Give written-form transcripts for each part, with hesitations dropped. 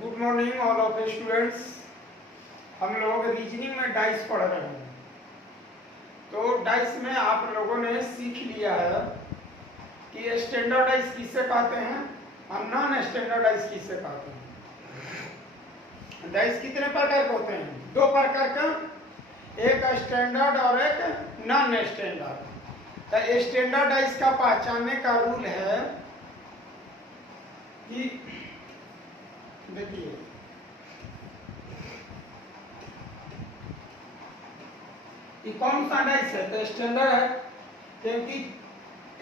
Good morning all of students. हम लोग reasoning में डाइस पढ़ रहे हैं। तो डाइस में आप लोगों ने सीख लिया है कि स्टैंडर्ड डाइस किससे कहते हैं और नॉन स्टैंडर्ड डाइस किससे कहते हैं। डाइस कितने प्रकार के होते हैं? दो प्रकार का, एक स्टैंडर्ड और एक नॉन स्टैंडर्ड। तो स्टैंडर्ड डाइस का पहचानने का रूल है कि देखिए ये कौन सा डाइस है? तो स्टैंडर्ड है, क्योंकि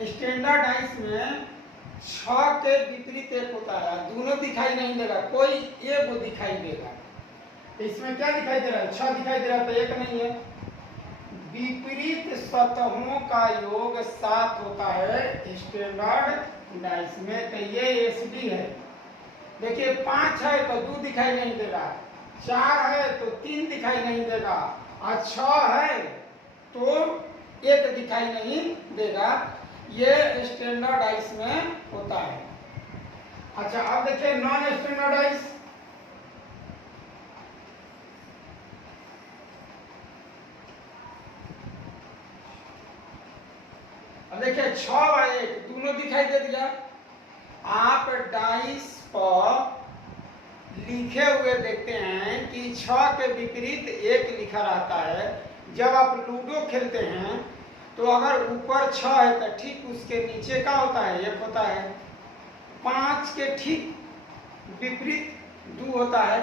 स्टैंडर्ड डाइस में 6 के विपरीत एक होता है, दोनों दिखाई नहीं देगा, कोई एक दिखाई देगा। इसमें क्या दिखाई दे रहा है? 6 दिखाई दे रहा है, तो एक नहीं है। विपरीत सतहों का योग 7 होता है स्टैंडर्ड डाइस में। तो ये एसडी है। देखिए 5 है तो 2 दिखाई नहीं देगा, 4 है तो 3 दिखाई नहीं देगा, और 6 है तो 1 दिखाई नहीं देगा। ये स्टैंडर्ड डाइस में होता है। अच्छा, अब देखिए नॉन स्टैंडर्ड डाइस। अब देखिए 6 और 1 दोनों दिखाई दे दिया। आप डाइस पर लिखे हुए देखते हैं कि 6 के विपरीत 1 लिखा रहता है। जब आप लूडो खेलते हैं तो अगर ऊपर 6 है तो ठीक उसके नीचे का होता है 1 होता है। 5 के ठीक विपरीत 2 होता है।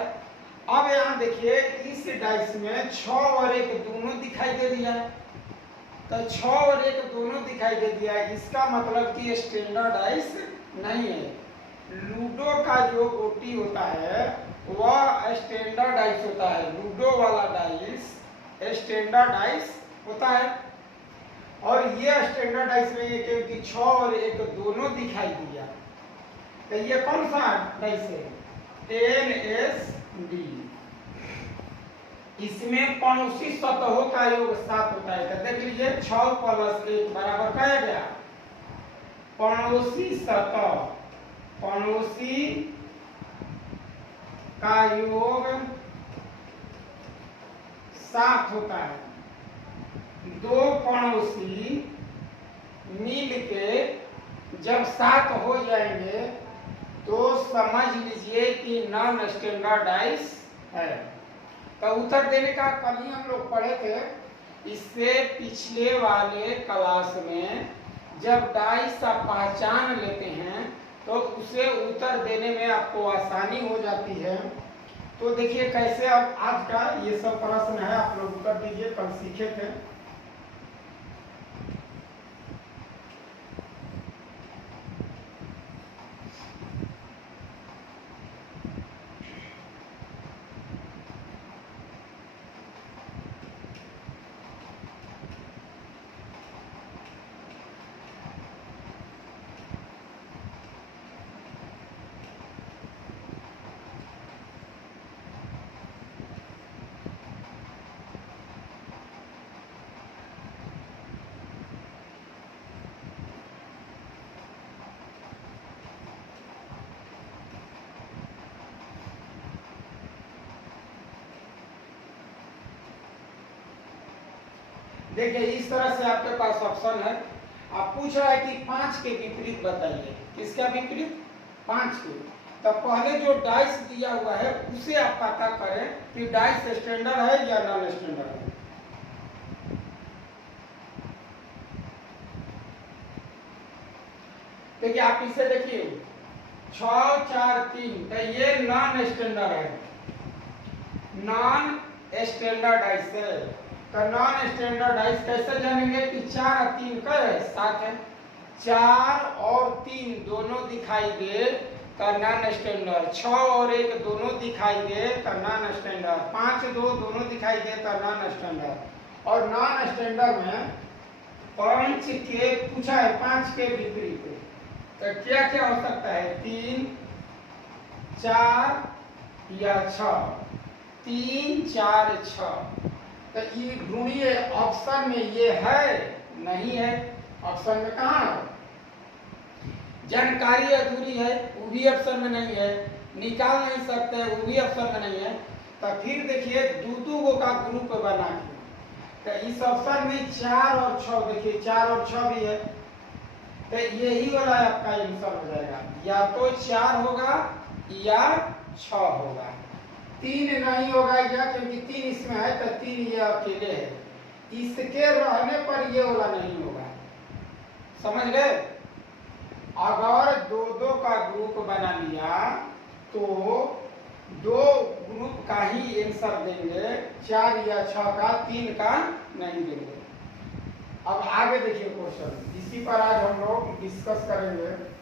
अब यहाँ देखिए इस डाइस में 6 और 1 दोनों दिखाई दे दिया, तो 6 और 1 दोनों दिखाई दे दिया। इसका मतलब कि स्टैंडर्ड डाइस नहीं है। लूडो का जो गोटी होता है वह स्टैंडर्ड डाइस होता है। लूडो वाला डाइस स्टैंडर्ड डाइस होता है। और ये स्टैंडर्ड डाइस में ये क्योंकि 6 और 1 दोनों दिखाई दिया, तो ये कौन सा डाइस है? NSD। इसमें पड़ोसी सतहों का योग 7 होता है। तो देख लीजिए 6 + 1 बराबर क्या गया? पड़ोसी सतह, पड़ोसी का योग 7 होता है। 2 पड़ोसी मिलके जब 7 हो जाएंगे तो समझ लीजिए कि नॉन स्टैंडर्ड डाइस है। तो उत्तर देने का कल ही हम लोग पढ़े थे। इससे पिछले वाले क्लास में जब डाइस आप पहचान लेते हैं तो उसे उत्तर देने में आपको आसानी हो जाती है। तो देखिए कैसे अब आज का ये सब प्रश्न है, आप लोग उत्तर दीजिए, कल सीखे थे। देखिए इस तरह से आपके पास ऑप्शन है। आप पूछ रहा है कि 5 के विपरीत बताइए। किसका विपरीत? 5 के। तो पहले जो डाइस दिया हुआ है उसे आप पता करें कि डाइस स्टैंडर्ड है या नॉन स्टैंडर्ड है। देखिए आप इसे देखिए 6 4 3, तो ये नॉन स्टैंडर्ड है, नॉन स्टैंडर्ड डाइस है। तो नॉन स्टैंडर्ड डाइस कैसे जानेंगे कि 4 और 3 क्या है? 7 है। 4 और 3 दोनों दिखाई दे तो नॉन स्टैंडर्ड। 6 और 1 दोनों दिखाई दे तो नॉन स्टैंडर्ड। 5 2 दोनों दिखाई दे तो नॉन स्टैंडर्ड। और नॉन स्टैंडर्ड में 5 के पूछा है 5 के विपरीत, तो क्या क्या हो सकता है? 3 4 या 6। 3 4 6। तो ये ढूंढिए ऑप्शन में ये है, नहीं है। ऑप्शन में कहाँ है? जानकारी अधूरी है, वो भी ऑप्शन में नहीं है, निकाल नहीं सकते, वो भी ऑप्शन में नहीं है। तो फिर देखिए दो गो का ग्रुप बना के, तो इस ऑप्शन में 4 और 6, देखिए 4 और 6 भी है, तो यही वाला आपका आंसर हो जाएगा, या तो 4 होगा या 6 होगा, 3 नहीं होगा या, क्योंकि 3 इसमें है तो 3 ये अकेले है, इसके रहने पर ये वाला नहीं होगा। समझ गए? अगर दो का ग्रुप बना लिया तो 2 ग्रुप का ही आंसर देंगे, 4 या 6 का, 3 का नहीं देंगे। अब आगे देखिए क्वेश्चन, इसी पर आज हम लोग डिस्कस करेंगे।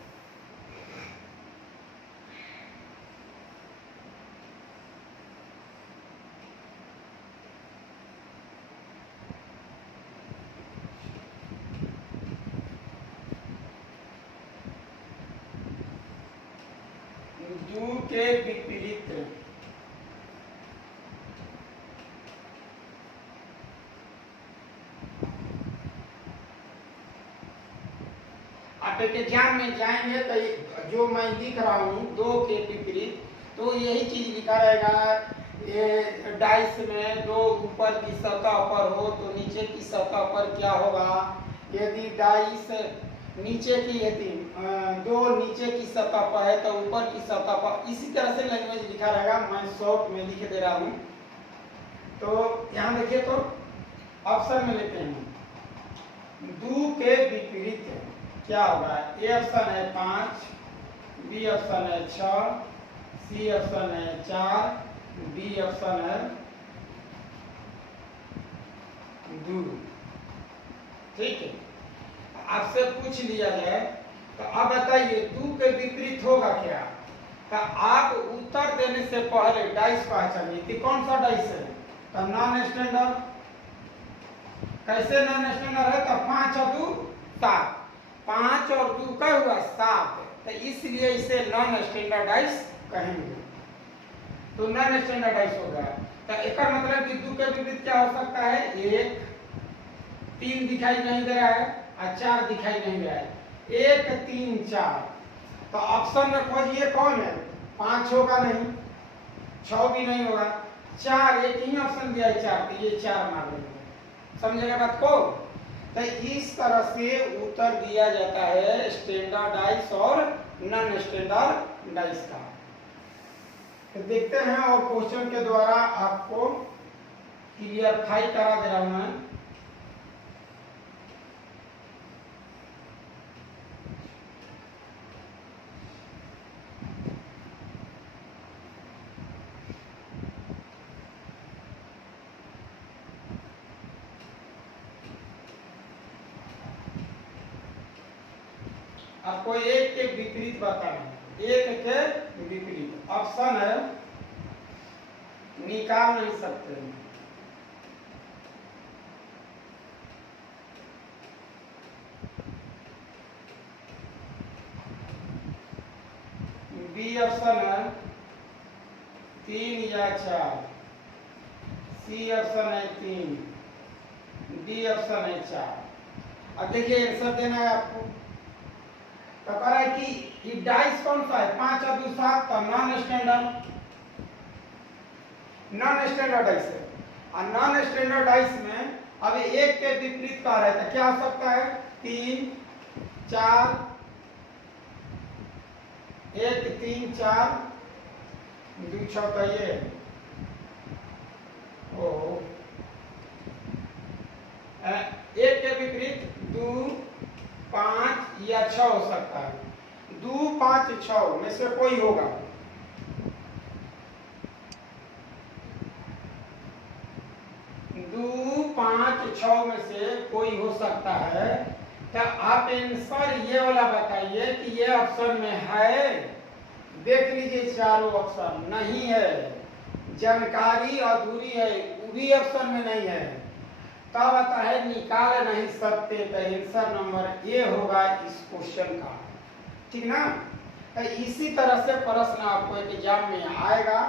दो के विपरीत आप एक एग्जाम में जाएंगे तो जो मैं लिख रहा हूँ 2 के विपरीत, तो यही चीज लिखा रहेगा। ये डाइस में 2 ऊपर की सतह पर हो तो नीचे की सतह पर क्या होगा, यदि डाइस नीचे की, यदि 2 नीचे की सतह पर है तो ऊपर की सतह पर, इसी तरह से लैंग्वेज लिखा रहेगा, मैं शॉर्ट में लिख दे रहा हूँ। तो यहाँ देखिए, तो ऑप्शन में लेते हैं 2 के विपरीत क्या होगा। ए ऑप्शन है 5, बी ऑप्शन है 6, सी ऑप्शन है 4, डी ऑप्शन है 2। ठीक है, आपसे पूछ लिया जाए तो अब बताइए 2 के विपरीत होगा क्या। तो आप उत्तर देने से पहले डाइस पहचानिए कि कौन सा डाइस है। तो नॉन स्टैंडर्ड, कैसे नॉन स्टैंडर्ड है, तो 5 और 2 7, 5 और 2 क्या हुआ 7, तो इसलिए इसे नॉन स्टैंडर्ड डाइस कहेंगे। तो नॉन स्टैंडर्ड डाइस हो गया। तो एक मतलब कि 2 के विपरीत क्या हो सकता है, 1, 3 दिखाई नहीं दे रहा है और 4 दिखाई नहीं दे रहा है, 1 3 4। तो ऑप्शन में खोजिए कौन है, 5 होगा नहीं, 6 भी नहीं होगा, 4, एक ही ऑप्शन दिया है 4, तो ये 4 मार लेंगे। समझेगा बात को? तो इस तरह से उत्तर दिया जाता है स्टैंडर्ड डाइस और नॉन स्टैंडर्ड डाइस का। तो देखते हैं, और क्वेश्चन के द्वारा आपको क्लियरफाई करा दे रहा हूं मैं। आपको 1 के विपरीत बताना है, 1 के विपरीत ऑप्शन है, निकाल नहीं सकते। बी ऑप्शन है 3 या 4, सी ऑप्शन है 3, डी ऑप्शन है 4। अब देखिए आंसर देना है आपको। तो कह रहा है कि ये डाइस कौन सा है, 5 और 2 7, तो non standard, non standard dice है। और नॉन स्टैंडर्ड डाइस में अब 1 के विपरीत का रहा है, तो क्या हो सकता है, 3 4, 1 3 4, 2 6, तो ये ओ 1 के विपरीत 2 5 या 6 हो सकता है, 2 5 6 में से कोई होगा। दो 5 6 में से कोई हो सकता है। तो आप आंसर ये वाला बताइए कि ये ऑप्शन में है। देख लीजिए चारों ऑप्शन नहीं है, जानकारी अधूरी है, वो भी ऑप्शन में नहीं है, तब आता है निकाल नहीं सकते। तो आंसर नंबर ए होगा इस क्वेश्चन का, ठीक ना। तो इसी तरह से प्रश्न आपको एग्जाम में आएगा।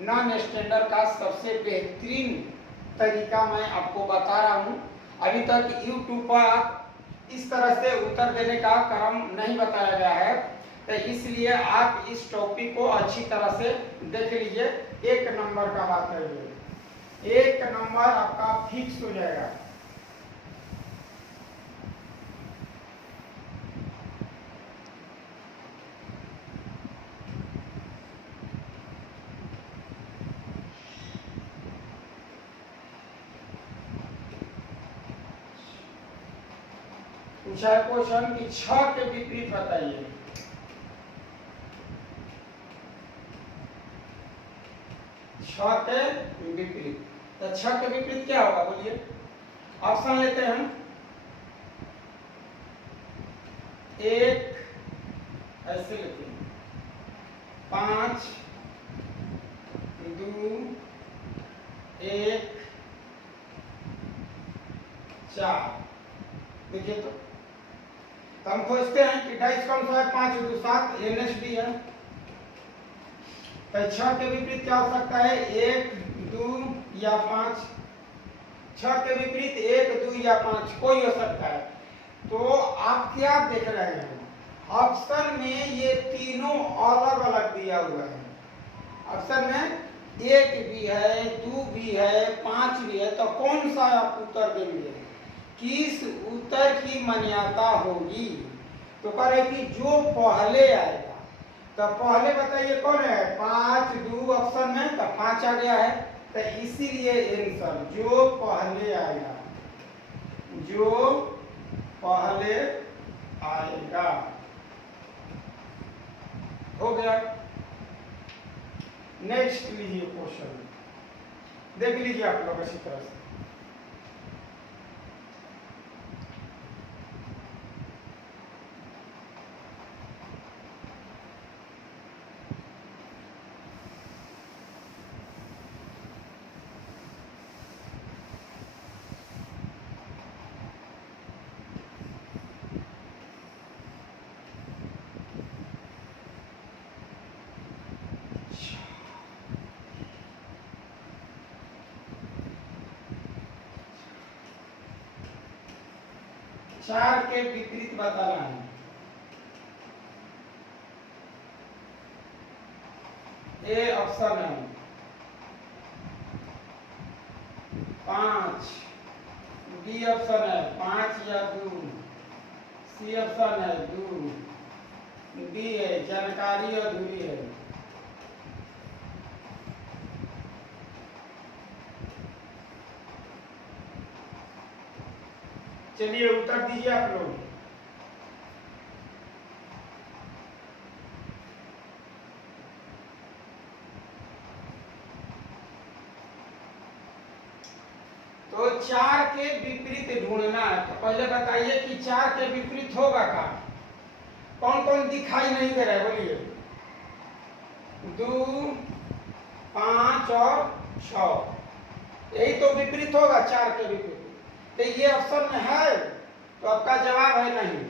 नॉन स्टैंडर्ड का सबसे बेहतरीन तरीका मैं आपको बता रहा हूँ। अभी तक YouTube पर आप इस तरह से उत्तर देने का क्रम नहीं बताया गया है, तो इसलिए आप इस टॉपिक को अच्छी तरह से देख लीजिए। 1 नंबर का बात है, ये 1 नंबर आपका फिक्स हो जाएगा। पूछा है क्वेश्चन कि 6 के विपरीत बताइए। के विपरीत, तो 6 के विपरीत क्या होगा बोलिए? ऑप्शन लेते हैं हम। 1 ऐसे लेते हैं, 5 2 1 4। देखिए तो हम खोजते हैं कि डाइस कौन सा है? 5 2 7 NSD है। तो 6 के विपरीत क्या हो सकता है? 1 2 या 5। 6 के विपरीत 1 2 या 5 कोई हो सकता है। तो आप क्या देख रहे हैं? ऑप्शन में ये तीनों अलग अलग दिया हुआ है। ऑप्शन में 1 भी है, 2 भी है, 5 भी है। तो कौन सा आप उत्तर देंगे? किस उत्तर की मान्यता होगी? तो कह रहे कि जो पहले आएगा। तो पहले बताइए कौन है? 5 2 ऑप्शन में, तो 5 आ गया है। तो इसीलिए आंसर जो पहले आएगा, जो पहले आएगा हो गया। नेक्स्ट लीजिए क्वेश्चन, देख लीजिए आप लोग इसी तरह से। चार के विपरीत बताना है। ए ऑप्शन है 5, बी ऑप्शन है 5 या 2, सी ऑप्शन है 2, डी है जानकारी अधूरी है। चलिए उत्तर दीजिए आप लोग। तो 4 के विपरीत ढूंढना है। तो पहले बताइए कि 4 के विपरीत होगा क्या? कौन कौन दिखाई नहीं दे रहा है बोलिए? 2 5 और 6, यही तो विपरीत होगा 4 के विपरीत। तो ये ऑप्शन में है, तो आपका जवाब है नहीं।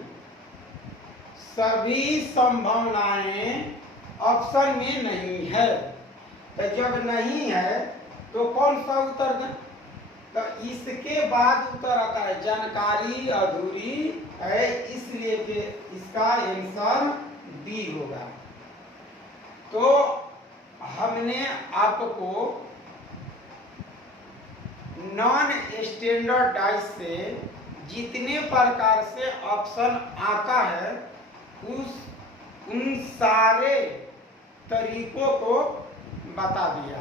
सभी संभावनाएं ऑप्शन में नहीं है। तो जब नहीं है तो कौन सा उत्तर दें? तो इसके बाद उत्तर आता है जानकारी अधूरी है, इसलिए कि इसका आंसर डी होगा। तो हमने आपको नॉन स्टैंडर्ड डाइस से जितने प्रकार से ऑप्शन आता है उन सारे तरीकों को बता दिया।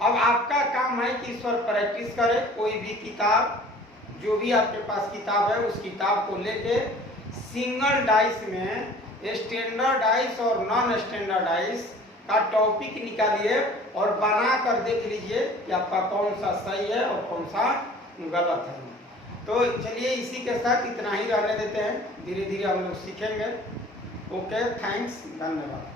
अब आपका काम है कि इस पर प्रैक्टिस करें। कोई भी किताब, जो भी आपके पास किताब है, उस किताब को लेके सिंगल डाइस में स्टैंडर्ड डाइस और नॉन स्टैंडर्ड डाइस का टॉपिक निकालिए और बना कर देख लीजिए कि आपका कौन सा सही है और कौन सा गलत है। तो चलिए इसी के साथ इतना ही रहने देते हैं, धीरे धीरे हम लोग सीखेंगे। ओके, थैंक्स, धन्यवाद।